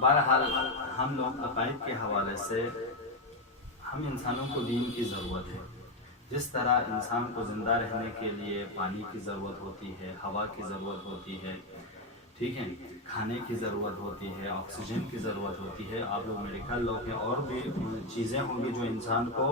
بہرحال ہم لوگ عقائد کے حوالے سے ہم انسانوں کو دین کی ضرورت ہے۔ جس طرح انسان کو زندہ رہنے کے لیے پانی کی ضرورت ہوتی ہے، ہوا کی ضرورت ہوتی ہے، ٹھیک ہے، کھانے کی ضرورت ہوتی ہے، آکسیجن کی ضرورت ہوتی ہے، آپ لوگ میڈیکل لوگ ہیں، اور بھی چیزیں ہوں گی جو انسان کو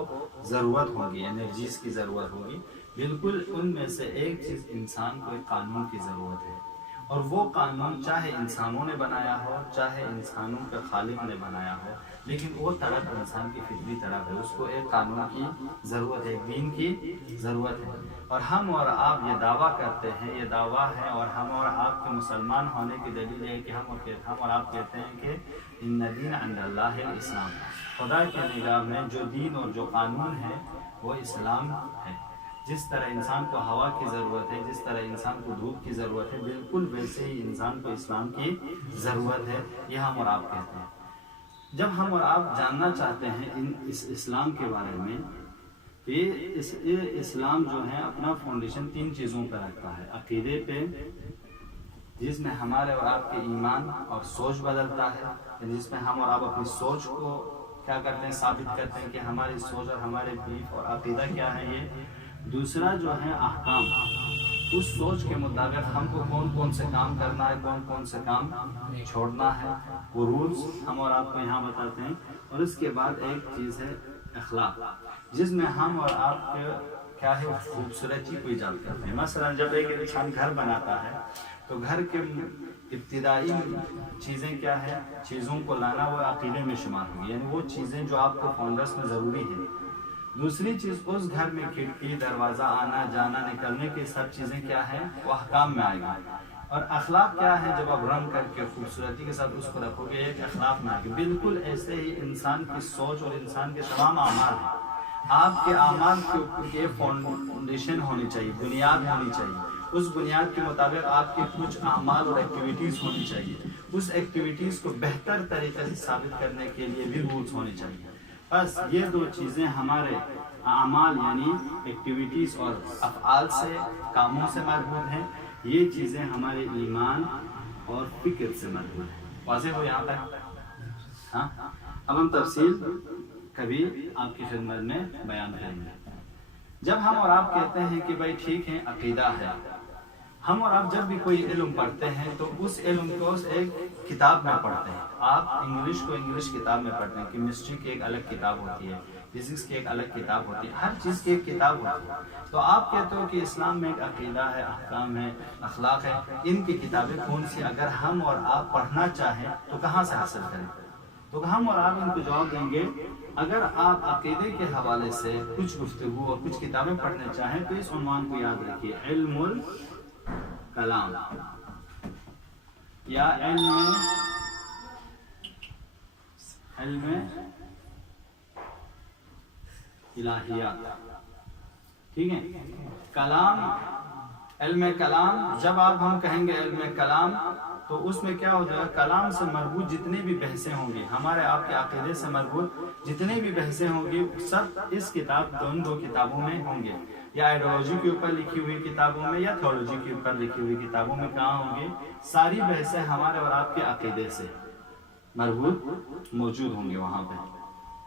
ضرورت ہوگی، انرجیز کی ضرورت ہوگی، بالکل ان میں سے ایک چیز انسان کو ایک قانون کی ضرورت ہے۔ اور وہ قانون چاہے انسانوں نے بنایا ہو، چاہے انسانوں کے خالق نے بنایا ہو، لیکن وہ طرف انسان کی فطری طرف ہے، اس کو ایک قانون کی ضرورت ہے، ایک دین کی ضرورت ہے۔ اور ہم اور آپ یہ دعویٰ کرتے ہیں، یہ دعویٰ ہے، اور ہم اور آپ کے مسلمان ہونے کی دلیل ہے کہ ہم اور آپ کہتے ہیں کہ ان دین عند اللہ الاسلام، خدا کے نگاہ میں جو دین اور جو قانون ہے وہ اسلام ہے۔ جس طرح انسان کو ہوا کی ضرورت ہے، جس طرح انسان کو دودھ کی ضرورت ہے، بالکل ویسے ہی انسان کو اسلام کی ضرورت ہے، یہ ہم اور آپ کہتے ہیں۔ جب ہم اور آپ جاننا چاہتے ہیں اس اسلام کے بارے میں، یہ اسلام جو ہے اپنا فاؤنڈیشن 3 چیزوں پر رکھتا ہے: عقیدے پہ، جس میں ہمارے اور آپ کے ایمان اور سوچ بدلتا ہے، جس میں ہم اور آپ اپنی سوچ کو کیا کرتے ہیں، ثابت کرتے ہیں کہ ہماری سوچ اور ہمارے بیف اور عقیدہ کیا ہے یہ۔ دوسرا جو ہے احکام، اس سوچ کے مطابق ہم کو کون کون سے کام کرنا ہے، کون کون سے کام چھوڑنا ہے، وہ رولز ہم اور آپ کو یہاں بتاتے ہیں۔ اور اس کے بعد ایک چیز ہے اخلاق، جس میں ہم اور آپ کے کیا ہے خوبصورتی کو ایجاد کرتے ہیں۔ مثلا جب ایک انسان گھر بناتا ہے تو گھر کے ابتدائی چیزیں کیا ہے، چیزوں کو لانا وہ عقیدے میں شمار ہوگی، یعنی وہ چیزیں جو آپ کو فاؤنڈرس میں ضروری ہیں۔ دوسری چیز، اس گھر میں کھڑکی، دروازہ، آنا جانا نکلنے کی سب چیزیں کیا ہیں، وہ احکام میں آئے گی۔ اور اخلاق کیا ہے، جب آپ رنگ کر کے خوبصورتی کے ساتھ اس کو رکھو گے، ایک اخلاق میں آئے گی۔ بالکل ایسے ہی انسان کی سوچ اور انسان کے تمام اعمال ہیں، آپ کے اعمال کے اوپر یہ فاؤنڈیشن ہونی چاہیے، بنیاد ہونی چاہیے۔ اس بنیاد کے مطابق آپ کے کچھ اعمال اور ایکٹیویٹیز ہونی چاہیے، اس ایکٹیویٹیز کو بہتر طریقے سے ثابت کرنے کے لیے بھی رولز ہونے چاہیے۔ بس یہ 2 چیزیں ہمارے اعمال یعنی ایکٹیویٹیز اور افعال سے، کاموں سے مربوط ہیں، یہ چیزیں ہمارے ایمان اور فکر سے مربوط ہیں۔ واضح ہو یہاں تک؟ ہاں، اب ہم تفصیل کبھی آپ کی خدمت میں بیان کریں گے۔ جب ہم اور آپ کہتے ہیں کہ بھائی ٹھیک ہے عقیدہ ہے، ہم اور آپ جب بھی کوئی علم پڑھتے ہیں تو اس علم کو ایک کتاب میں پڑھتے ہیں۔ آپ انگلش کو انگلش کتاب میں پڑھتے ہیں، کیمسٹری کی ایک الگ کتاب ہوتی ہے، فزکس کی ایک الگ کتاب ہوتی ہے، ہر چیز کی ایک کتاب ہوتی ہے۔ تو آپ کہتے ہو کہ اسلام میں ایک عقیدہ ہے، احکام ہے، اخلاق ہے، ان کی کتابیں کون سی اگر ہم اور آپ پڑھنا چاہیں تو کہاں سے حاصل کریں؟ تو ہم اور آپ ان کو جواب دیں گے، اگر آپ عقیدے کے حوالے سے کچھ گفتگو اور کچھ کتابیں پڑھنا چاہیں تو اس عنوان کو یاد رکھیے: علم الکلام یا علم الہیات، ٹھیک ہے؟ کلام، علم کلام، جب ہم کہیں گے علم کلام تو اس میں کیا ہو جائے گا، کلام سے مربوط جتنے بھی بحثیں ہوں گی، ہمارے آپ کے عقیدے سے مربوط جتنے بھی بحثیں ہوں گی، سب اس کتاب 2 کتابوں میں ہوں گے، یا آئیڈیالوجی کے اوپر لکھی ہوئی کتابوں میں یا تھیولوجی کے اوپر لکھی ہوئی کتابوں میں کہاں ہوں گی، ساری بحثیں ہمارے اور آپ کے عقیدے سے مربوط موجود ہوں گے وہاں پہ،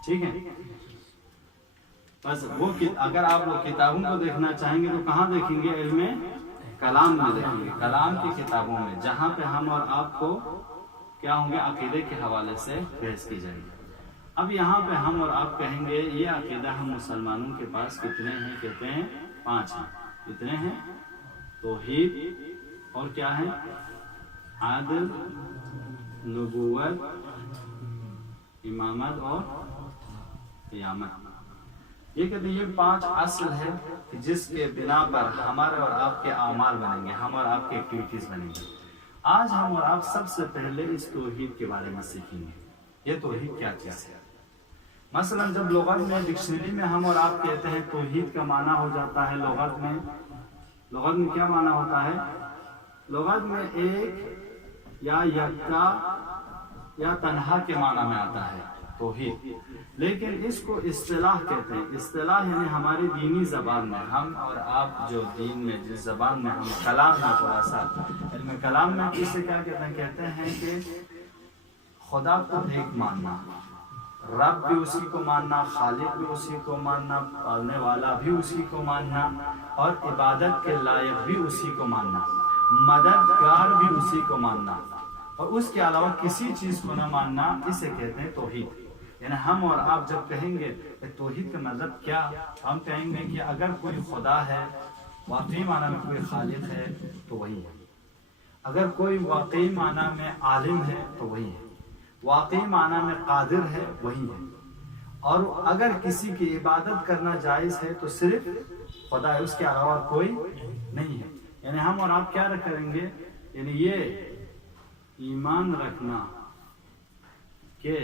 ٹھیک ہے؟ بس وہ اگر آپ لوگ کتابوں کو دیکھنا چاہیں گے تو کہاں دیکھیں گے؟ علم کلام میں دیکھیں گے، کلام کی کتابوں میں، جہاں پہ ہم اور آپ کو کیا ہوں گے، عقیدے کے حوالے سے بحث کی جائے گی۔ اب یہاں پہ ہم اور آپ کہیں گے یہ عقیدہ ہم مسلمانوں کے پاس کتنے ہیں؟ کہتے ہیں 5 ہیں۔ کتنے ہیں؟ توحید، اور کیا ہے؟ عدل، نبوت، امامت اور قیامت۔ یہ کہتے ہیں یہ 5 اصل ہے کہ جس کے بنا پر ہمارے اور آپ کے اعمال بنیں گے، ہم اور آپ کے ایکٹیویٹیز بنیں گے۔ آج ہم اور آپ سب سے پہلے اس توحید کے بارے میں سیکھیں گے، یہ توحید کیا چیز ہے۔ مثلا جب لغت میں، ڈکشنری میں ہم اور آپ کہتے ہیں توحید کا معنی ہو جاتا ہے، لغت میں کیا معنی ہوتا ہے؟ لغت میں ایک یا یکتا یا تنہا کے معنی میں آتا ہے، توحید. لیکن اس کو اصطلاح کہتے ہیں. اصطلاح یعنی ہماری دینی زبان میں ہم اور آپ جو دین میں جس زبان میں ہم کلام میں تھوڑا سا علم کلام میں اسے کیا کہتے ہیں؟ کہتے ہیں کہ خدا کو ایک ماننا، رب بھی اسی کو ماننا، خالق بھی اسی کو ماننا، پالنے والا بھی اسی کو ماننا، اور عبادت کے لائق بھی اسی کو ماننا، مددگار بھی اسی کو ماننا، اور اس کے علاوہ کسی چیز کو نہ ماننا. اسے کہتے ہیں توحید. یعنی ہم اور آپ جب کہیں گے کہ توحید کا مطلب کیا، ہم کہیں گے کہ اگر کوئی خدا ہے، واقعی معنی میں کوئی خالق ہے تو وہی ہے. اگر کوئی واقعی معنی میں عالم ہے تو وہی ہے. واقعی معنی میں قادر ہے وہی ہے. اور اگر کسی کی عبادت کرنا جائز ہے تو صرف خدا ہے، اس کے علاوہ کوئی نہیں ہے. یعنی ہم اور آپ کیا کریں گے؟ یعنی یہ ایمان رکھنا کہ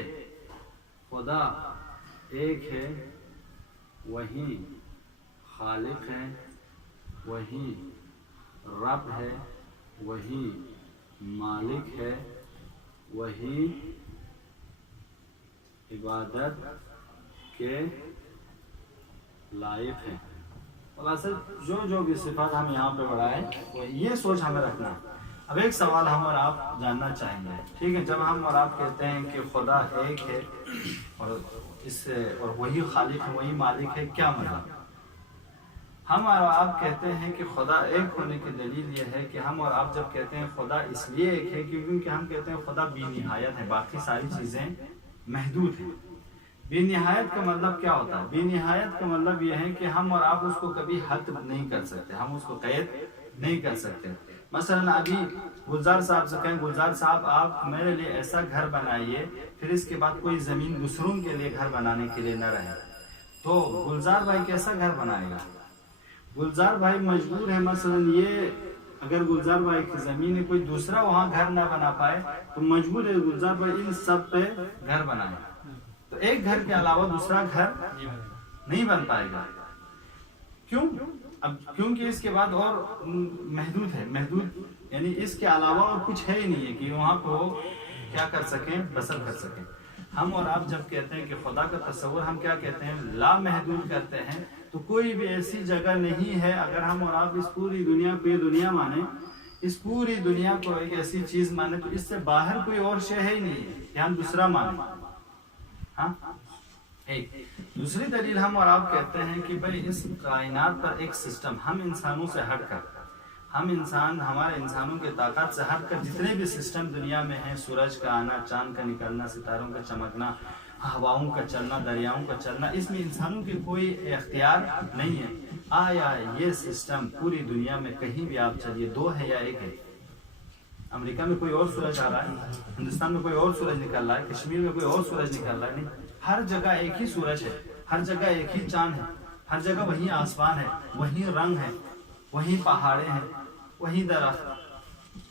خدا ایک ہے، وہی خالق ہے، وہی رب ہے، وہی مالک ہے، وہی عبادت کے لائق ہے. خلاصہ جو بھی صفات ہم یہاں پہ بڑھائیں وہ یہ سوچ ہمیں رکھنا ہے. اب ایک سوال ہم اور آپ جاننا چاہیں گے، ٹھیک ہے؟ جب ہم اور آپ کہتے ہیں کہ خدا ایک ہے اور وہی خالق ہے، وہی مالک ہے، کیا مطلب؟ ہم اور آپ کہتے ہیں کہ خدا ایک ہونے کی دلیل یہ ہے کہ ہم اور آپ جب کہتے ہیں خدا اس لیے ایک ہے کیونکہ ہم کہتے ہیں خدا بے نہایت ہے، باقی ساری چیزیں محدود ہیں. بے نہایت کا مطلب کیا ہوتا ہے؟ بے نہایت کا مطلب یہ ہے کہ ہم اور آپ اس کو کبھی حد نہیں کر سکتے، ہم اس کو قید نہیں کر سکتے. مثلا ابھی گلزار صاحب سے کہیں گلزار صاحب آپ میرے لیے ایسا گھر بنائیے، پھر اس کے بعد کوئی زمین دوسروں کے لیے گھر بنانے کے لیے نہ رہے، تو گلزار بھائی کیسا گھر بنائے گا؟ گلزار بھائی مجبور ہے. مثلا یہ اگر گلزار بھائی کی زمین ہے، کوئی دوسرا وہاں گھر نہ بنا پائے تو مجبور ہے گلزار بھائی ان سب پہ گھر بنائے. تو ایک گھر کے علاوہ دوسرا گھر نہیں بن پائے گا. کیوں؟ اب کیونکہ اس کے بعد اور محدود ہے. محدود یعنی اس کے علاوہ اور کچھ ہے ہی نہیں ہے کہ وہاں کو کیا کر سکیں، بسر کر سکیں. ہم اور آپ جب کہتے ہیں کہ خدا کا تصور ہم کیا کہتے ہیں؟ لا محدود کرتے ہیں. تو کوئی بھی ایسی جگہ نہیں ہے، اگر ہم اور آپ اس پوری دنیا کو یہ دنیا مانیں، اس پوری دنیا کو ایک ایسی چیز مانیں تو اس سے باہر کوئی اور شے ہے ہی نہیں ہے کہ ہم دوسرا مانیں. ہاں ایک دوسری دلیل ہم اور آپ کہتے ہیں کہ بھئی اس کائنات پر ایک سسٹم، ہم انسانوں سے ہٹ کر، ہمارے انسانوں کے طاقت سے ہٹ کر جتنے بھی سسٹم دنیا میں ہیں، سورج کا آنا، چاند کا نکلنا، ستاروں کا چمکنا، ہواؤں کا چلنا، دریاؤں کا چلنا، اس میں انسانوں کی کوئی اختیار نہیں ہے. آیا یہ سسٹم پوری دنیا میں کہیں بھی آپ چلیے، دو ہے یا ایک ہے؟ امریکہ میں کوئی اور سورج آ رہا ہے، ہندوستان میں کوئی اور سورج نکل رہا ہے، کشمیر میں کوئی اور سورج نکل رہا ہے؟ نہیں، ہر جگہ ایک ہی سورج ہے، ہر جگہ ایک ہی چاند ہے، ہر جگہ وہی آسمان ہے، وہی رنگ ہے، وہی پہاڑیں ہیں، وہی درخت.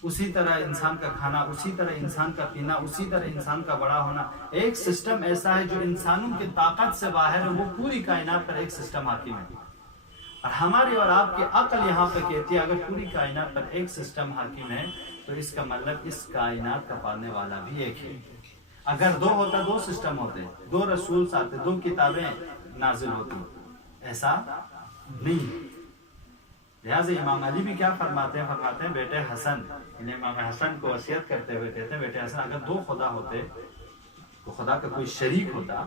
اسی طرح انسان کا کھانا، اسی طرح انسان کا پینا، اسی طرح انسان کا بڑا ہونا. ایک سسٹم ایسا ہے جو انسانوں کی طاقت سے باہر ہے، وہ پوری کائنات پر ایک سسٹم حاکم ہے. اور ہماری اور آپ کی عقل یہاں پہ کہتی ہے اگر پوری کائنات پر ایک سسٹم حاکم ہے تو اس کا مطلب اس کائنات کا پالنے والا بھی ایک ہے. اگر دو ہوتا، دو سسٹم ہوتے، دو رسول آتے، دو کتابیں نازل ہوتی، ایسا نہیں. لہٰذا امام علی بھی کیا فرماتے ہیں بیٹے حسن، امام حسن کو وصیت کرتے ہوئے کہتے ہیں بیٹے حسن اگر دو خدا ہوتے تو خدا کا کوئی شریک ہوتا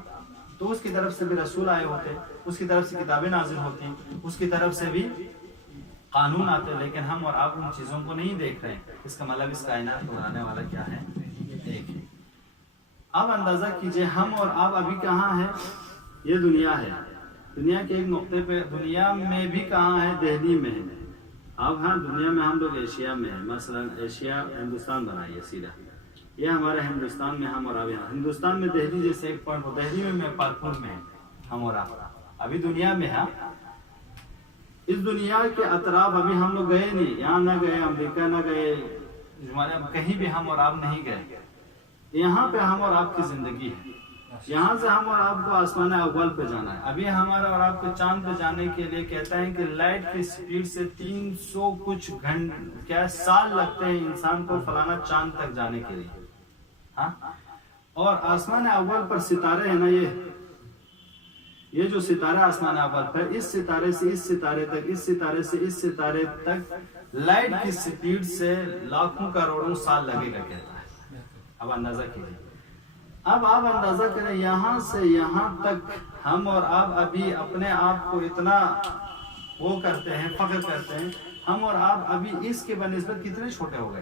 تو اس کی طرف سے بھی رسول آئے ہوتے، اس کی طرف سے کتابیں نازل ہوتی، اس کی طرف سے بھی قانون آتے. لیکن ہم اور آپ ان چیزوں کو نہیں دیکھ رہے ہیں. اس کا مطلب اس کائنات کو بنانے والا کیا ہے؟ ایک ہے. اب اندازہ کیجئے ہم اور آپ ابھی کہاں ہیں؟ یہ دنیا ہے، دنیا کے ایک نقطے پہ. دنیا میں بھی کہاں ہے؟ دہلی میں ہے. اب ہاں دنیا میں ہم لوگ ایشیا میں ہیں. مثلا ایشیا ہندوستان بنائیے سیدھا، یہ ہمارے ہندوستان میں ہم اور آپ یہاں. ہندوستان میں دہلی جیسے ایک پارٹ ہو، دہلی میں پارپور میں ہم اور آپ ابھی دنیا میں ہیں. اس دنیا کے اطراف ابھی ہم لوگ گئے نہیں، یہاں نہ گئے، امریکہ نہ گئے، کہیں بھی ہم اور آپ نہیں گئے. یہاں پہ ہم اور آپ کی زندگی ہے. یہاں سے ہم اور آپ کو آسمان اول پہ جانا ہے. ابھی ہمارا اور آپ کو چاند پہ جانے کے لیے کہتا ہے کہ لائٹ کی سپیڈ سے 300 کچھ گھنٹے سال لگتے ہیں انسان کو فلانا چاند تک جانے کے لیے. ہاں اور آسمان اول پر ستارے ہیں نا، یہ جو ستارہ آسمان اول پر، اس ستارے سے اس ستارے تک، اس ستارے سے اس ستارے تک لائٹ کی سپیڈ سے لاکھوں کروڑوں سال لگے گا کہتا ہے۔ اب اندازہ کیجیے، اب آپ اندازہ کریں یہاں سے یہاں تک ہم اور آپ ابھی اپنے آپ کو اتنا وہ کرتے ہیں، فخر کرتے ہیں، ہم اور آپ ابھی اس کے بنسبت کتنے چھوٹے ہو گئے۔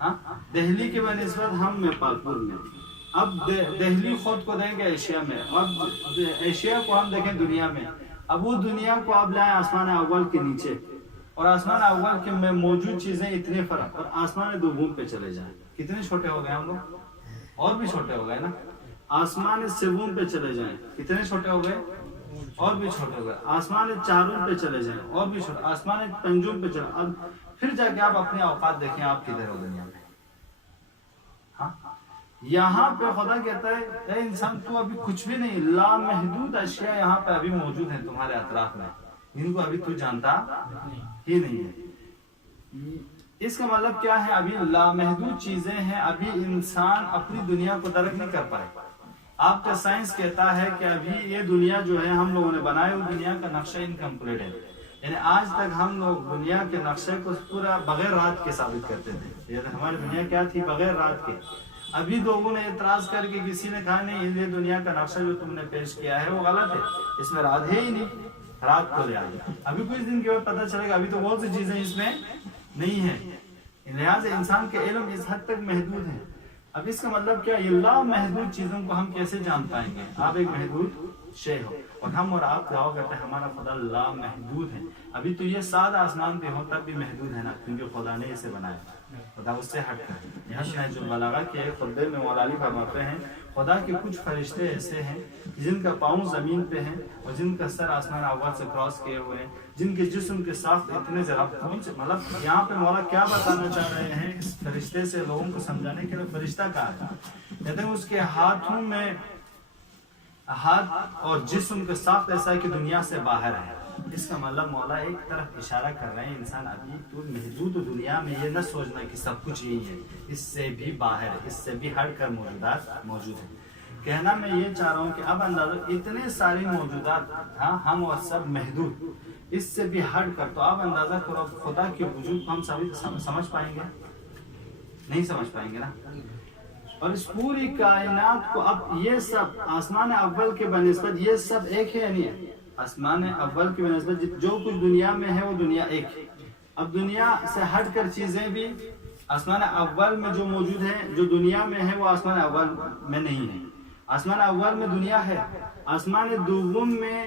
ہاں، دہلی کے بنسبت ہم میں پاکپور میں، اب دہلی خود کو دیں گے ایشیا میں، اب ایشیا کو ہم دیکھیں دنیا میں، اب وہ دنیا کو آپ لائیں آسمان اول کے نیچے، اور آسمان اول کے میں موجود چیزیں اتنے فرق، اور آسمان دوم پہ چلے جائیں، کتنے چھوٹے ہو گئے ہم لوگ، اور بھی چھوٹے ہو گئے نا۔ آسمان سوم پہ چلے جائیں، کتنے چھوٹے ہو گئے، اور بھی چھوٹے ہو گئے۔ آسمان چاروں پہ چلے جائیں، اور بھی چھوٹے۔ آسمان پنجم پہ چلے، اب پھر جا کے آپ اپنے اوقات دیکھیں آپ کدھر ہو دنیا میں۔ ہاں، یہاں پہ خدا کہتا ہے اے انسان تو ابھی کچھ بھی نہیں، لامحدود اشیاء یہاں پہ ابھی موجود ہیں تمہارے اطراف میں، جن کو ابھی تو جانتا ہی نہیں ہے۔ اس کا مطلب کیا ہے، ابھی لامحدود چیزیں ہیں، ابھی انسان اپنی دنیا کو درک نہیں کر پائے۔ آپ کا سائنس کہتا ہے کہ ابھی یہ دنیا جو ہے ہم لوگوں نے بنائے ہوئی دنیا کا نقشہ انکمپلیٹ ہے، یعنی آج تک ہم لوگ دنیا کے نقشے کو پورا بغیر رات کے ثابت کرتے تھے، یعنی ہماری دنیا کیا تھی، بغیر رات کے۔ ابھی لوگوں نے اعتراض کر کے کسی نے کہا نہیں، یہ دنیا کا نقشہ جو تم نے پیش کیا ہے وہ غلط ہے، اس میں رات ہے ہی نہیں، رات کو لے آئے۔ ابھی کچھ دن کے بعد پتہ چلے گا ابھی تو بہت سی چیزیں اس میں نہیں ہیں، لہٰذا انسان کے علم اس حد تک محدود ہے۔ اب اس کا مطلب کیا، یہ لامحدود چیزوں کو ہم کیسے جان پائیں گے؟ آپ ایک محدود شے ہو، اور ہم اور آپ دعا کرتے ہیں ہمارا خدا لامحدود ہے۔ ابھی تو یہ 7 آسمان پہ ہو تب بھی محدود ہے نا، کیونکہ خدا نے اسے بنایا، خدا اس سے ہٹ کر۔ یہاں نہج البلاغہ کے خطبے میں مولا علی فرماتے ہیں خدا کے کچھ فرشتے ایسے ہیں جن کا پاؤں زمین پہ ہیں اور جن کا سر آسمان اول سے کراس کیے ہوئے ہیں، جن کے جسم کے ساخت اتنے مطلب یہاں پہ مولا کیا بتانا چاہ رہے ہیں اس فرشتے سے لوگوں کو سمجھانے کے لیے، فرشتہ کہا ہے، کہتے ہیں اس کے ہاتھوں میں ہاتھ اور جسم کے ساخت ایسا ہے کہ دنیا سے باہر ہے۔ اس کا مطلب مولا ایک طرف اشارہ کر رہے ہیں انسان ابھی تو محدود دنیا میں یہ نہ سوچنا کہ سب کچھ یہی ہے، اس سے بھی باہر ہے، اس سے بھی ہٹ کر موجودات موجود ہیں۔ کہنا میں یہ چاہ رہا ہوں کہ اب اندازہ اتنے سارے موجودات، ہاں ہم اور سب محدود، اس سے بھی ہٹ کر، تو آپ اندازہ کرو خدا کے وجود کو ہم سبھی سمجھ پائیں گے؟ نہیں سمجھ پائیں گے نا۔ اور اس پوری کائنات کو اب یہ سب آسمان اول کے بنسبت یہ سب ایک ہے یا نہیں ہے؟ آسمان اول کی بنسبت جو کچھ دنیا میں ہے وہ دنیا ایک ہے۔ اب دنیا سے ہٹ کر چیزیں بھی آسمان اول میں جو موجود ہیں، جو دنیا میں ہے وہ آسمان اول میں نہیں ہے۔ آسمان اول میں دنیا ہے، آسمان دوم میں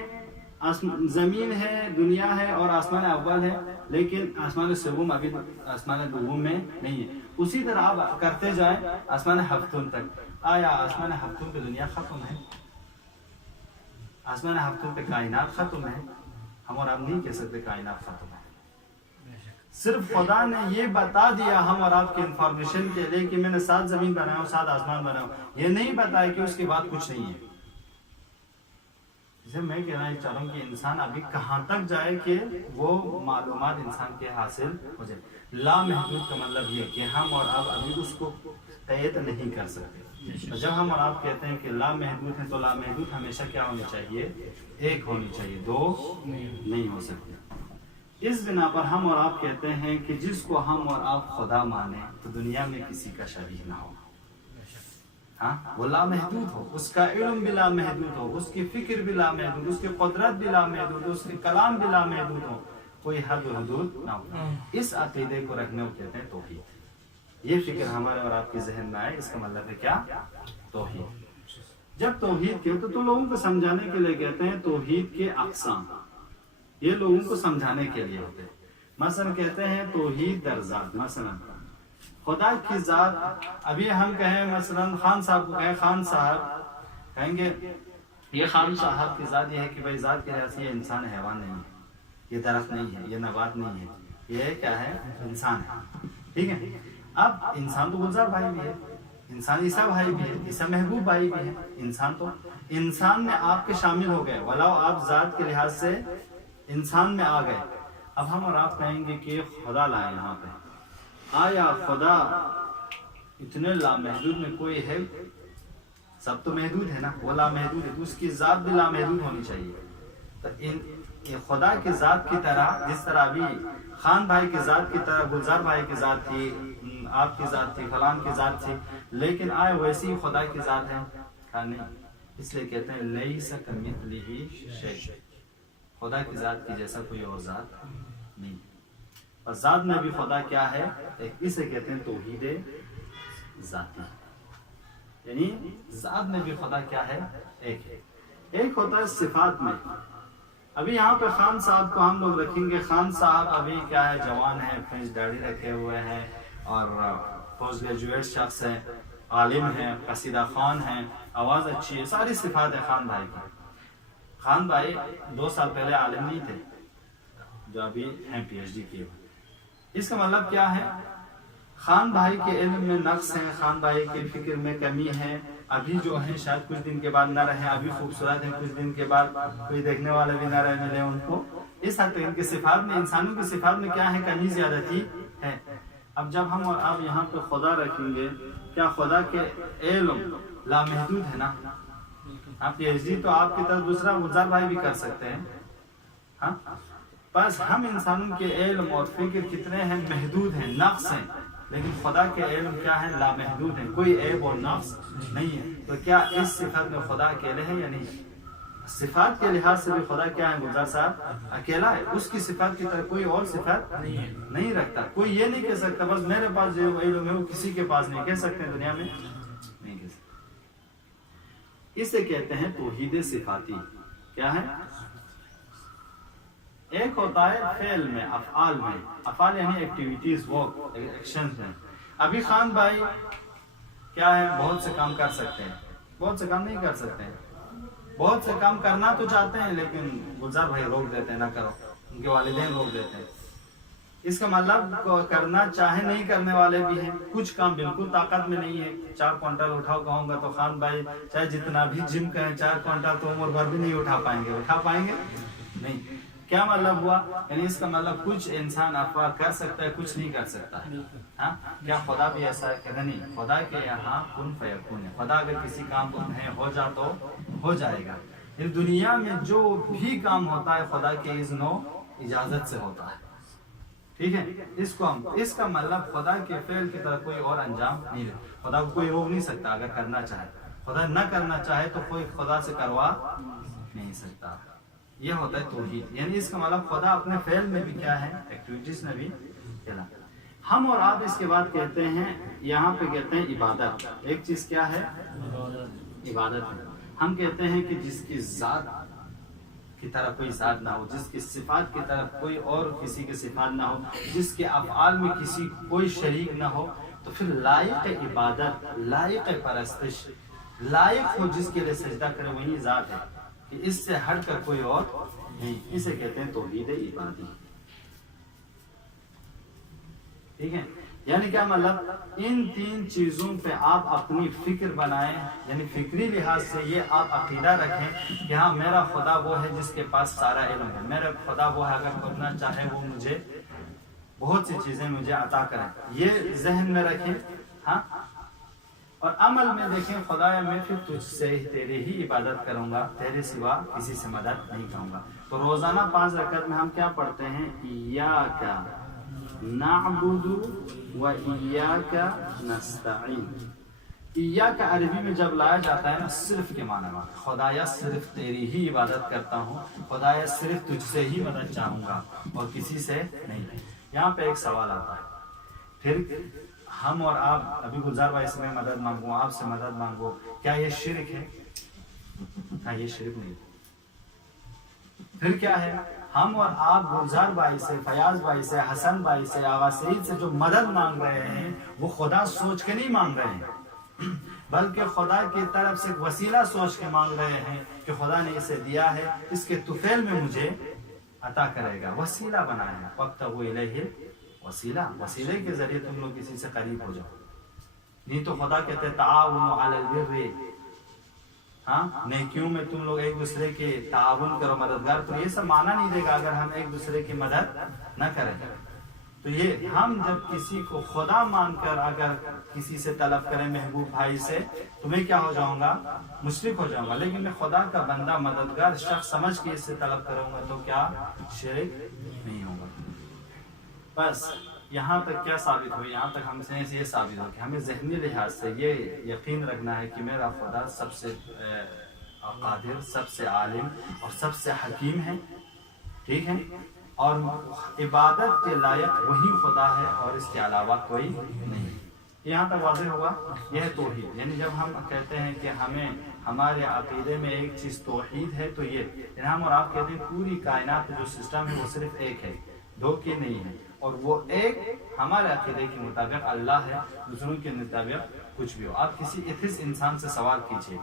زمین ہے، دنیا ہے اور آسمان اول ہے، لیکن آسمان سوم ابھی آسمان دوم میں نہیں ہے۔ اسی طرح آپ کرتے جائیں آسمان ہفتم تک، آیا آسمان ہفتم پہ دنیا ختم ہے؟ آسمان ہفتوں پہ کائنات ختم ہے؟ ہم اور آپ نہیں کہہ سکتے کائنات ختم ہے۔ صرف خدا نے یہ بتا دیا ہم اور آپ کی انفارمیشن کے لیے کہ میں نے 7 زمین بنایا ہوں، 7 آسمان بنایا ہوں، یہ نہیں بتایا کہ اس کے بعد کچھ نہیں ہے۔ جسے میں کہنا چاہ رہا ہوں کہ انسان ابھی کہاں تک جائے کہ وہ معلومات انسان کے حاصل ہو جائے۔ لامحدود کا مطلب یہ کہ ہم اور آپ ابھی اس کو قید نہیں کر سکتے۔ جب ہم اور آپ کہتے ہیں کہ لامحدود ہیں تو لامحدود ہمیشہ کیا ہونی چاہیے؟ ایک ہونی چاہیے، 2 نہیں ہو سکتی۔ اس بنا پر ہم اور آپ کہتے ہیں کہ جس کو ہم اور آپ خدا مانیں تو دنیا میں کسی کا شبیہ نہ ہو۔ ہاں، وہ لامحدود ہو، اس کا علم بھی لامحدود ہو، اس کی فکر بھی لامحدود، اس کی قدرت بھی لامحدود ہو، اس کے کلام بھی لامحدود ہو، کوئی حد و حدود نہ ہو۔ اس عقیدے کو رکھنے کو کہتے ہیں توحید۔ یہ فکر ہمارے اور آپ کے ذہن میں آئے، اس کا مطلب ہے کیا؟ توحید۔ جب توحید کہتے تو لوگوں کو سمجھانے کے لیے کہتے ہیں توحید کے اقسام، یہ لوگوں کو سمجھانے کے لیے ہوتے ہیں۔ مثلا کہتے ہیں توحید در ذات، مثلا خدا کی ذات، ابھی ہم کہیں مثلا خان صاحب کو کہیں خان صاحب، کہیں گے یہ خان صاحب کی ذات یہ ہے کہ بھائی ذات کے لحاظ سے یہ انسان حیوان نہیں ہے، یہ درخت نہیں ہے، یہ نبات نہیں ہے، یہ کیا ہے؟ انسان ہے، ٹھیک ہے۔ اب انسان تو گلزار بھائی بھی ہے، انسان عیسیٰ بھائی بھی ہے، عیسیٰ محبوب بھائی بھی ہے، انسان تو انسان میں آپ کے شامل ہو گئے، ولاؤ آپ ذات کے لحاظ سے انسان میں آ گئے۔ اب ہم اور آپ کہیں گے کہ خدا لائے یہاں پہ، آیا خدا اتنے لامحدود میں کوئی ہے؟ سب تو محدود ہے نا، وہ لامحدود ہے تو اس کی ذات بھی لامحدود ہونی چاہیے۔ تو خدا کی ذات کی طرح، جس طرح ابھی خان بھائی کی ذات کی طرح گلزار بھائی کی ذات تھی، آپ کی ذات تھی، فلان کی ذات تھی، لیکن آئے ویسی خدا کی ذات ہے؟ نہیں۔ اس لیے کہتے ہیں لیس کمثلہ شیء، خدا کی ذات کی جیسا کوئی اور ذات نہیں۔ اور ذات میں بھی خدا کیا ہے؟ اسے کہتے ہیں توحید ذاتی، یعنی ذات میں بھی خدا کیا ہے؟ ایک ہے۔ ایک ہوتا ہے صفات میں۔ ابھی یہاں پہ خان صاحب کو ہم لوگ رکھیں گے، خان صاحب ابھی کیا ہے؟ جوان ہے، فرینچ داڑھی رکھے ہوئے ہیں اور پوسٹ گریجویٹ شخص ہیں، عالم ہیں، قصیدہ خوان ہیں، آواز اچھی ہے، ساری صفات ہے خان بھائی کی۔ خان بھائی 2 سال پہلے عالم نہیں تھے جو ابھی ہیں پی ایچ ڈی کیے ہوئے۔ اس کا مطلب کیا ہے؟ خان بھائی کے علم میں نقص ہیں، خان بھائی کے فکر میں کمی ہے، ابھی جو ہیں شاید کچھ دن کے بعد نہ رہیں، ابھی خوبصورت ہیں، کچھ دن کے بعد کوئی دیکھنے والا بھی نہ رہے ملے ان کو۔ اس حد تک ان کی صفات میں، انسانوں کی صفات میں کیا ہے؟ کمی زیادتی ہے۔ اب جب ہم اور آپ یہاں پہ خدا رکھیں گے، کیا خدا کے علم لامحدود ہے نا؟ آپ پی ایچ ڈی تو آپ کی طرف دوسرا گلزار بھائی بھی کر سکتے ہیں، ہاں، بس ہم انسانوں کے علم اور فکر کتنے ہیں؟ محدود ہیں، نقص ہیں، لیکن خدا کے علم کیا ہے؟ لامحدود ہیں، کوئی عیب اور نقص نہیں ہے۔ تو کیا اس صفت میں خدا اکیلے ہے یا نہیں؟ صفات کے لحاظ سے بھی خدا کیا ہے؟ گلزار صاحب اکیلا ہے، اس کی صفات کی طرح کوئی اور صفت نہیں رکھتا۔ کوئی یہ نہیں کہہ سکتا بس میرے پاس جو علم ہے وہ کسی کے پاس نہیں، کہہ سکتے ہیں دنیا میں؟ نہیں کہہ سکتے۔ اسے کہتے ہیں توحید صفاتی۔ کیا ہے؟ ایک ہوتا ہے فعل میں، افعال میں، افعال یعنی ایکٹیویٹیز، ورک، ایکشنز میں۔ ابھی خان بھائی کیا ہے؟ بہت سے کام کر سکتے ہیں، بہت سے کام نہیں کر سکتے ہیں، بہت سے کام کرنا تو چاہتے ہیں لیکن گلزار بھائی روک دیتے ہیں، نہ کرو، ان کے والدین روک دیتے ہیں۔ اس کا مطلب کرنا چاہے نہیں کرنے والے بھی ہیں، کچھ کام بالکل طاقت میں نہیں ہے۔ 4 کوئنٹل اٹھاؤ کہوں گا تو خان بھائی چاہے جتنا بھی جم کریں 4 کوئنٹل تو عمر بھر بھی نہیں اٹھا پائیں گے، اٹھا پائیں گے؟ نہیں۔ کیا مطلب ہوا؟ یعنی اس کا مطلب کچھ انسان افعال کر سکتا ہے، کچھ نہیں کر سکتا ہے۔ ہاں، کیا خدا بھی ایسا ہے؟ کہتے نہیں، خدا کے یہاں کن فیکون ہے، خدا اگر کسی کام کو ہے ہو جا تو ہو جائے گا۔ اس دنیا میں جو بھی کام ہوتا ہے خدا کے اذن و اجازت سے ہوتا ہے، ٹھیک ہے؟ اس کا مطلب خدا کے فعل کی طرح کوئی اور انجام نہیں ہے، خدا کو کوئی روک نہیں سکتا اگر کرنا چاہے، خدا نہ کرنا چاہے تو کوئی خدا سے کروا نہیں سکتا۔ یہ ہوتا ہے توحید، یعنی اس کا مطلب خدا اپنے فعل میں بھی کیا ہے؟ ایکٹیویٹیز میں بھی کیا۔ ہم اور آپ اس کے بعد کہتے ہیں، یہاں پہ کہتے ہیں عبادت۔ ایک چیز کیا ہے؟ عبادت ہے۔ ہم کہتے ہیں کہ جس کی ذات کی طرح کوئی ذات نہ ہو، جس کی صفات کی طرح کوئی اور کسی کی صفات نہ ہو، جس کے افعال میں کسی کوئی شریک نہ ہو، تو پھر لائق عبادت، لائق پرستش، لائق ہو جس کے لیے سجدہ کرے وہی ذات ہے، کہ اس سے ہٹ کر کوئی اور نہیں۔ اسے کہتے ہیں توحید عبادی، ٹھیک ہے؟ یعنی کیا مطلب؟ ان 3 چیزوں پہ آپ اپنی فکر بنائیں، یعنی فکری لحاظ سے یہ آپ عقیدہ رکھیں کہ ہاں میرا خدا وہ ہے جس کے پاس سارا علم ہے، میرا خدا وہ ہے اگر کرنا چاہے وہ مجھے بہت سی چیزیں مجھے عطا کریں، یہ ذہن میں رکھیں۔ ہاں، اور عمل میں دیکھیں، خدایا میں پھر تجھ سے تیری ہی عبادت کروں گا، تیرے سوا کسی سے مدد نہیں کروں گا۔ تو روزانہ 5 رکعت میں ہم کیا پڑھتے ہیں؟ ایاک نعبد و ایاک نستعین۔ ایاک عربی میں جب لایا جاتا ہے نا، صرف کے معنی میں، خدایا صرف تیری ہی عبادت کرتا ہوں، خدایا صرف تجھ سے ہی مدد چاہوں گا اور کسی سے نہیں۔ یہاں پہ ایک سوال آتا ہے، پھر ہم اور آپ، ابھی گلزار بھائی سے میں مدد مانگوں، آپ سے مدد مانگو، کیا یہ شرک ہے؟ ہاں، یہ شرک نہیں۔ پھر کیا ہے؟ ہم اور آپ گلزار بھائی سے، فیاض بھائی سے، حسن بھائی سے، آغا سعید سے جو مدد مانگ رہے ہیں وہ خدا سوچ کے نہیں مانگ رہے ہیں، بلکہ خدا کی طرف سے ایک وسیلہ سوچ کے مانگ رہے ہیں کہ خدا نے اسے دیا ہے، اس کے طفیل میں مجھے عطا کرے گا، وسیلہ بنایا ہے۔ وَابْتَغُوا إِلَيْهِ وسیلہ، وسیلے کے ذریعے تم لوگ کسی سے قریب ہو جاؤ۔ نہیں تو خدا کہتے ہیں تعاونوا علی البر، ہاں، نیکیوں میں تم لوگ ایک دوسرے کے تعاون کرو، مددگار۔ تو یہ سب معنی نہیں دے گا اگر ہم ایک دوسرے کی مدد نہ کریں۔ تو یہ ہم جب کسی کو خدا مان کر اگر کسی سے طلب کریں محبوب بھائی سے تو میں کیا ہو جاؤں گا؟ مشرک ہو جاؤں گا. لیکن میں خدا کا بندہ مددگار شخص سمجھ کے اس سے طلب کروں گا تو کیا شرک نہیں ہوگا. بس یہاں تک کیا ثابت ہوئی؟ یہاں تک ہم سے یہ ثابت ہو کہ ہمیں ذہنی لحاظ سے یہ یقین رکھنا ہے کہ میرا خدا سب سے قادر، سب سے عالم اور سب سے حکیم ہے. ٹھیک ہے، اور عبادت کے لائق وہی خدا ہے اور اس کے علاوہ کوئی نہیں. یہاں تک واضح ہوا. یہ ہے توحید. یعنی جب ہم کہتے ہیں کہ ہمیں ہمارے عقیدے میں ایک چیز توحید ہے تو یہ یعنی ہم اور آپ کہتے ہیں پوری کائنات جو سسٹم ہے وہ صرف ایک ہے، دو کی نہیں ہے. اور وہ ایک ہمارے عقیدے کے مطابق اللہ ہے، دوسروں کے مطابق کچھ بھی ہو. آپ کسی ایتھس انسان سے سوال کیجئے،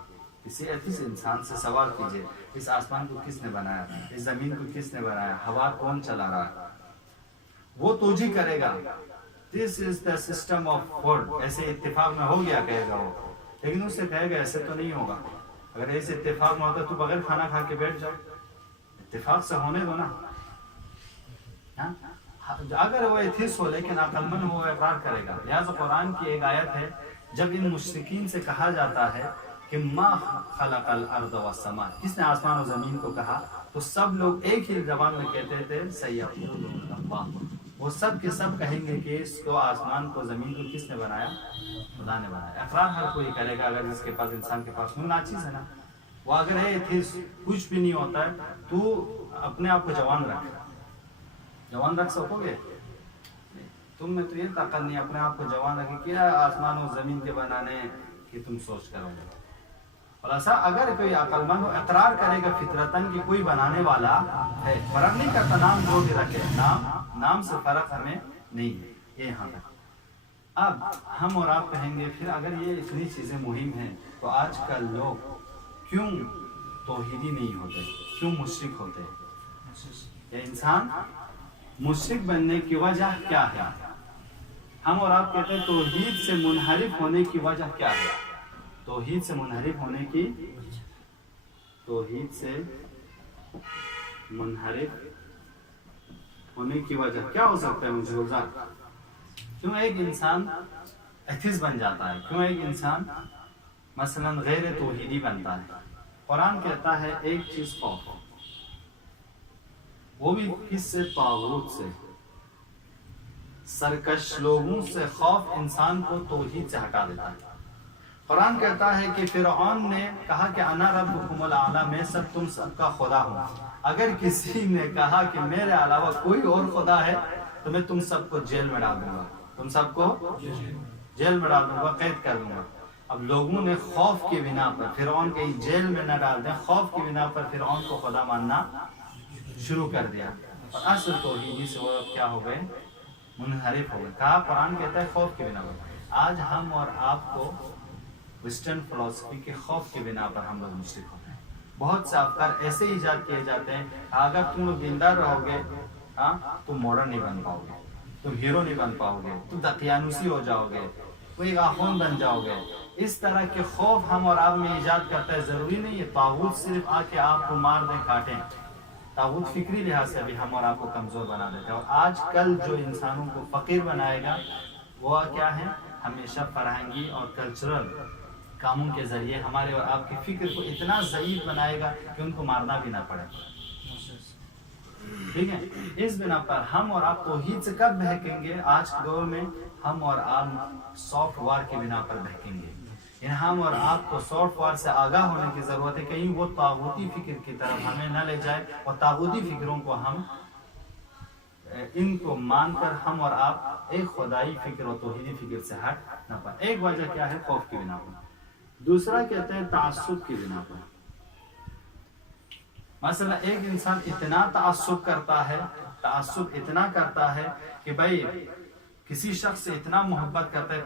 کسی ایتھس انسان سے سوال کیجئے اس آسمان کو کس نے بنایا، اس زمین کو کس نے بنایا، ہوا کون چلا رہا ہے، وہ توجیہ کرے گا دس از دا سسٹم آف ورلڈ. ایسے اتفاق میں ہو گیا کہے گا وہ. لیکن اس سے کہے گا ایسے تو نہیں ہوگا. اگر ایسے اتفاق میں ہوتا تو بغیر کھانا کھا کے بیٹھ جاؤ. اتفاق سے ہونے دو نا. اگر وہ ایتھس ہو لیکن عقل مند ہو اقرار کرے گا. لہٰذا قرآن کی ایک آیت ہے جب ان مشرکین سے کہا جاتا ہے کہ ما خلق الارض والسماء، کس نے آسمان و زمین کو کہا، تو سب لوگ ایک ہی زبان میں کہتے تھے سیقولون اللہ. وہ سب کے سب کہیں گے کہ اس کو آسمان کو زمین کو کس نے بنایا؟ خدا نے بنایا. اقرار ہر کوئی کرے گا اگر جس کے پاس انسان کے پاس ناچیز ہے نا. وہ اگر ہے ایتھس کچھ بھی نہیں ہوتا ہے تو اپنے آپ کو جوان رکھ سکو گے؟ تم میں تو یہ طاقت نہیں اپنے آپ کو جوان رکھے کیا آسمان و زمین کے بنانے کی تم سوچ کرو گے. اور ایسا اگر کوئی عقل مند ہو اقرار کرے گا فطرتاً کہ کوئی بنانے والا ہے. فرق نہیں کرتا نام جو بھی رکھے، نام سے فرق ہمیں نہیں ہے. یہ یہاں تک. اب ہم اور آپ کہیں گے پھر اگر یہ اتنی چیزیں مہم ہیں تو آج کل لوگ کیوں توحیدی نہیں ہوتے، کیوں مشرک ہوتے ہیں؟ یہ انسان مشرک بننے کی وجہ کیا ہے؟ ہم اور آپ کہتے ہیں توحید سے منحرف ہونے کی وجہ کیا ہے؟ توحید سے منحرف ہونے کی وجہ کیا ہو سکتا ہے؟ مجھے وضاحت. کیوں ایک انسان ایتھس بن جاتا ہے؟ کیوں ایک انسان مثلا غیر توحیدی بنتا ہے؟ قرآن کہتا ہے ایک چیز خوف، وہ بھی کس سے؟ طاغوت سے، سرکش لوگوں سے. خوف انسان کو توحید سے ہٹا دیتا ہے. قرآن کہتا ہے کہ فرعون نے کہا کہ انا ربکم الاعلی، میں تم سب کا خدا ہوں. اگر کسی نے کہا کہ میرے علاوہ کوئی اور خدا ہے تو میں تم سب کو جیل میں ڈال دوں گا، تم سب کو جیل میں ڈال دوں گا، قید کر دوں گا. اب لوگوں نے خوف کی بنا پر فرعون کہیں جیل میں نہ ڈال دیں، خوف کی بنا پر فرعون کو خدا ماننا شروع کر دیا. اور اصل توحیدی سے وہ کیا ہو گئے؟ منحرف ہو گئے. کہا قرآن کہتا ہے خوف کی بنا پر. آج ہم اور آپ کو ویسٹرن فلسفی کے خوف کی بنا پر ہم لوگ مشرک ہوتے ہیں. بہت سے افکار ایسے ایجاد کیے جاتے ہیں اگر تم لوگ دیندار رہو گے تم ماڈرن نہیں بن پاؤ گے، تم ہیرو نہیں بن پاؤ گے، تم دقیانوسی ہو جاؤ گے، کوئی آخون بن جاؤ گے. اس طرح کے خوف ہم اور آپ میں ایجاد کرتا ہے. ضروری نہیں ہے طاغوت صرف آ کے آپ کو مار دیں کاٹیں. طاغوت فکری لحاظ سے بھی ہم اور آپ کو کمزور بنا دیتا ہے. اور آج کل جو انسانوں کو فقیر بنائے گا وہ کیا ہے؟ ہمیشہ فرہنگی اور کلچرل کاموں کے ذریعے ہمارے اور آپ کی فکر کو اتنا ضعیف بنائے گا کہ ان کو مارنا بھی نہ پڑے. ٹھیک ہے. اس بنا پر ہم اور آپ توحید سے کب بہکیں گے؟ آج کے دور میں ہم اور آپ سافٹ وار کے بنا پر بہکیں گے. یعنی ہم اور آپ کو سافٹ وار سے آگاہ ہونے کی ضرورت ہے، کہیں وہ طاغوتی فکر کی طرف ہمیں نہ لے جائے اور طاغوتی فکروں کو ہم ان کو مان کر ہم اور آپ ایک خدائی فکر اور توحیدی فکر سے ہٹ نہ پائے. ایک وجہ کیا ہے؟ خوف کی بنا پر. دوسرا کہتے ہیں تعصب کی بنا پر. مثلا ایک انسان اتنا تعصب اتنا کرتا ہے کہ بھائی کسی شخص سے اتنا محبت کرتا ہے،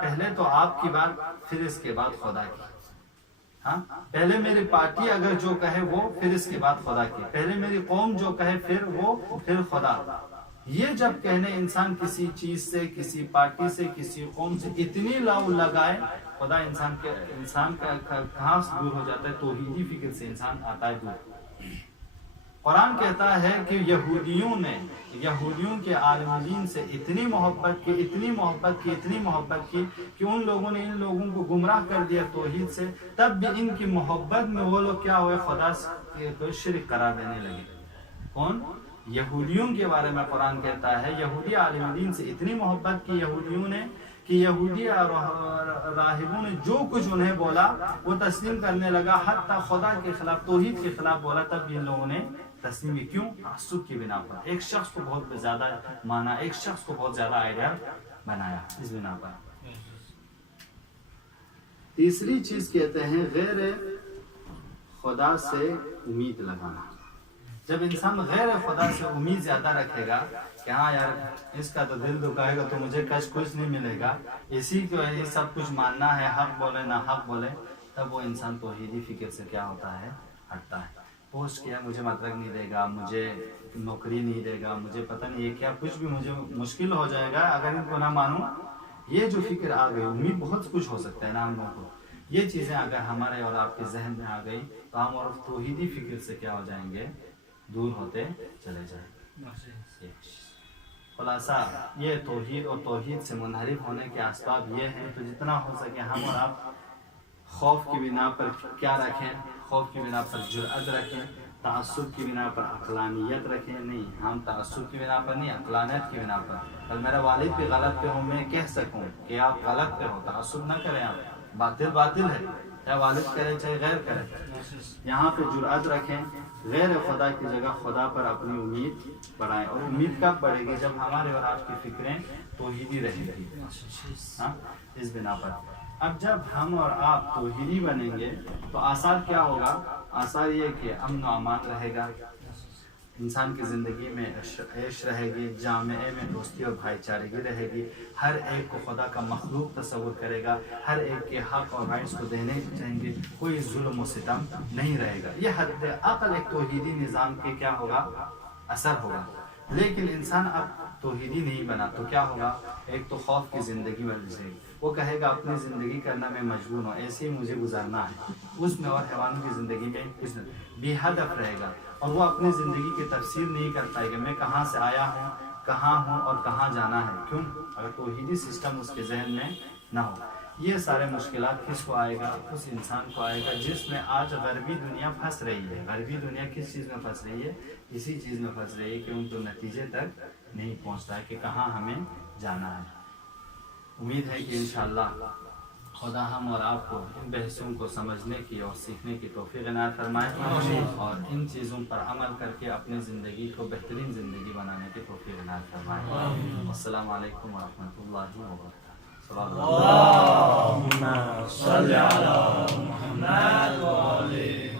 پہلے تو آپ کی بات پھر اس کے بعد خدا کی. پہلے میری پارٹی اگر جو کہے وہ پھر اس کے بعد خدا کی، پہلے میری قوم جو کہے پھر خدا. یہ جب کہنے انسان کسی چیز سے، کسی پارٹی سے، کسی قوم سے اتنی لو لگائے، خدا انسان کا کہاں سے دور ہو جاتا ہے؟ توحیدی فکر سے انسان آتا ہے دور. قرآن کہتا ہے کہ یہودیوں کے عالم دین سے اتنی محبت کی کہ ان لوگوں نے ان لوگوں کو گمراہ کر دیا توحید سے، تب بھی ان کی محبت میں وہ لوگ کیا ہوئے، خدا کو شرک قرار دینے لگے۔ کون؟ یہودیوں کے بارے میں قرآن کہتا ہے یہودی عالم دین سے اتنی محبت کی یہودیوں نے کہ یہودی اور راہبوں نے جو کچھ انہیں بولا وہ تسلیم کرنے لگا، حتیٰ خدا کے خلاف، توحید کے خلاف بولا، تب بھی ان لوگوں نے تسلیم کی۔ کیوں؟ تعصب کی بنا پر، ایک شخص کو بہت زیادہ مانا، ایک شخص کو بہت زیادہ آئیڈیا بنایا، اس بنا پر۔ تیسری چیز کہتے ہیں غیر خدا سے امید لگانا۔ جب انسان غیر خدا سے امید زیادہ رکھے گا کہ ہاں یار اس کا تو دل دکھائے گا تو مجھے کچھ نہیں ملے گا، اسی کو یہ سب کچھ ماننا ہے، حق بولے نہ حق بولے، تب وہ انسان توحیدی فکر سے کیا ہوتا ہے، ہٹتا ہے۔ پوسٹ کیا مجھے مدرک نہیں دے گا، مجھے نوکری نہیں دے گا، مجھے پتہ نہیں ہے کیا، کچھ بھی مجھے مشکل ہو جائے گا اگر ان کو نہ مانوں، یہ جو فکر آ گئی، امید بہت کچھ ہو سکتا ہے نا ہم لوگوں کو، یہ چیزیں اگر ہمارے اور آپ کے ذہن میں آ گئی تو ہم اور توحیدی فکر سے کیا ہو جائیں گے، دور ہوتے چلے جائیں گے۔ خلاصہ یہ توحید اور توحید سے منحرف ہونے کے اسباب یہ ہیں، تو جتنا ہو سکے ہم اور آپ خوف کی بنا پر کیا رکھیں، خوف کی بنا پر جرأت رکھیں، تعصب کی بنا پر عقلانیت رکھیں، نہیں ہم تعصب کی بنا پر نہیں، عقلانیت کی بنا پر، اور میرا والد بھی غلط پہ ہو میں کہہ سکوں کہ آپ غلط پہ ہو، تعصب نہ کریں، آپ باطل ہے، چاہے والد کرے چاہے غیر کرے، یہاں پہ جرأت رکھیں، غیر خدا کی جگہ خدا پر اپنی امید بڑھائیں، اور امید کب بڑھے گی، جب ہمارے اور آپ کی فکریں توحیدی رہیں گی، اس بنا پر۔ اب جب ہم اور آپ توحیدی بنیں گے تو آثار کیا ہوگا، آثار یہ کہ امن و امان رہے گا، انسان کی زندگی میں عیش رہے گی، جامعے میں دوستی اور بھائی چارگی رہے گی، ہر ایک کو خدا کا مخلوق تصور کرے گا، ہر ایک کے حق اور رائٹس کو دینے چاہیں گے، کوئی ظلم و ستم نہیں رہے گا۔ یہ حد عقل ایک توحیدی نظام کے کیا ہوگا، اثر ہوگا۔ لیکن انسان اب توحیدی نہیں بنا تو کیا ہوگا، ایک تو خوف کی زندگی میں گزرے گی، وہ کہے گا اپنی زندگی کرنا میں مجبور ہوں، ایسے ہی مجھے گزارنا ہے، اس میں اور حیوانوں کی زندگی میں کچھ بے ہدف رہے گا، اور وہ اپنی زندگی کی تفسیر نہیں کر پائے گا، میں کہاں سے آیا ہوں، کہاں ہوں اور کہاں جانا ہے، کیوں؟ اگر توحیدی سسٹم اس کے ذہن میں نہ ہو۔ یہ سارے مشکلات کس کو آئے گا، اس انسان کو آئے گا جس میں آج غربی دنیا پھنس رہی ہے۔ غربی دنیا کس چیز میں پھنس رہی ہے، اسی چیز میں پھنس رہی ہے کہ ان کو نتیجے تک نہیں پہنچتا ہے کہ کہاں ہمیں جانا ہے۔ امید ہے کہ انشاءاللہ خدا ہم اور آپ کو ان بحثوں کو سمجھنے کی اور سیکھنے کی توفیق عنایت فرمائے، اور ان چیزوں پر عمل کر کے اپنی زندگی کو بہترین زندگی بنانے کی توفیق عنایت فرمائے۔ السلام علیکم ورحمۃ اللہ وبرکاتہ۔ اللہم صل علی محمد و آلہ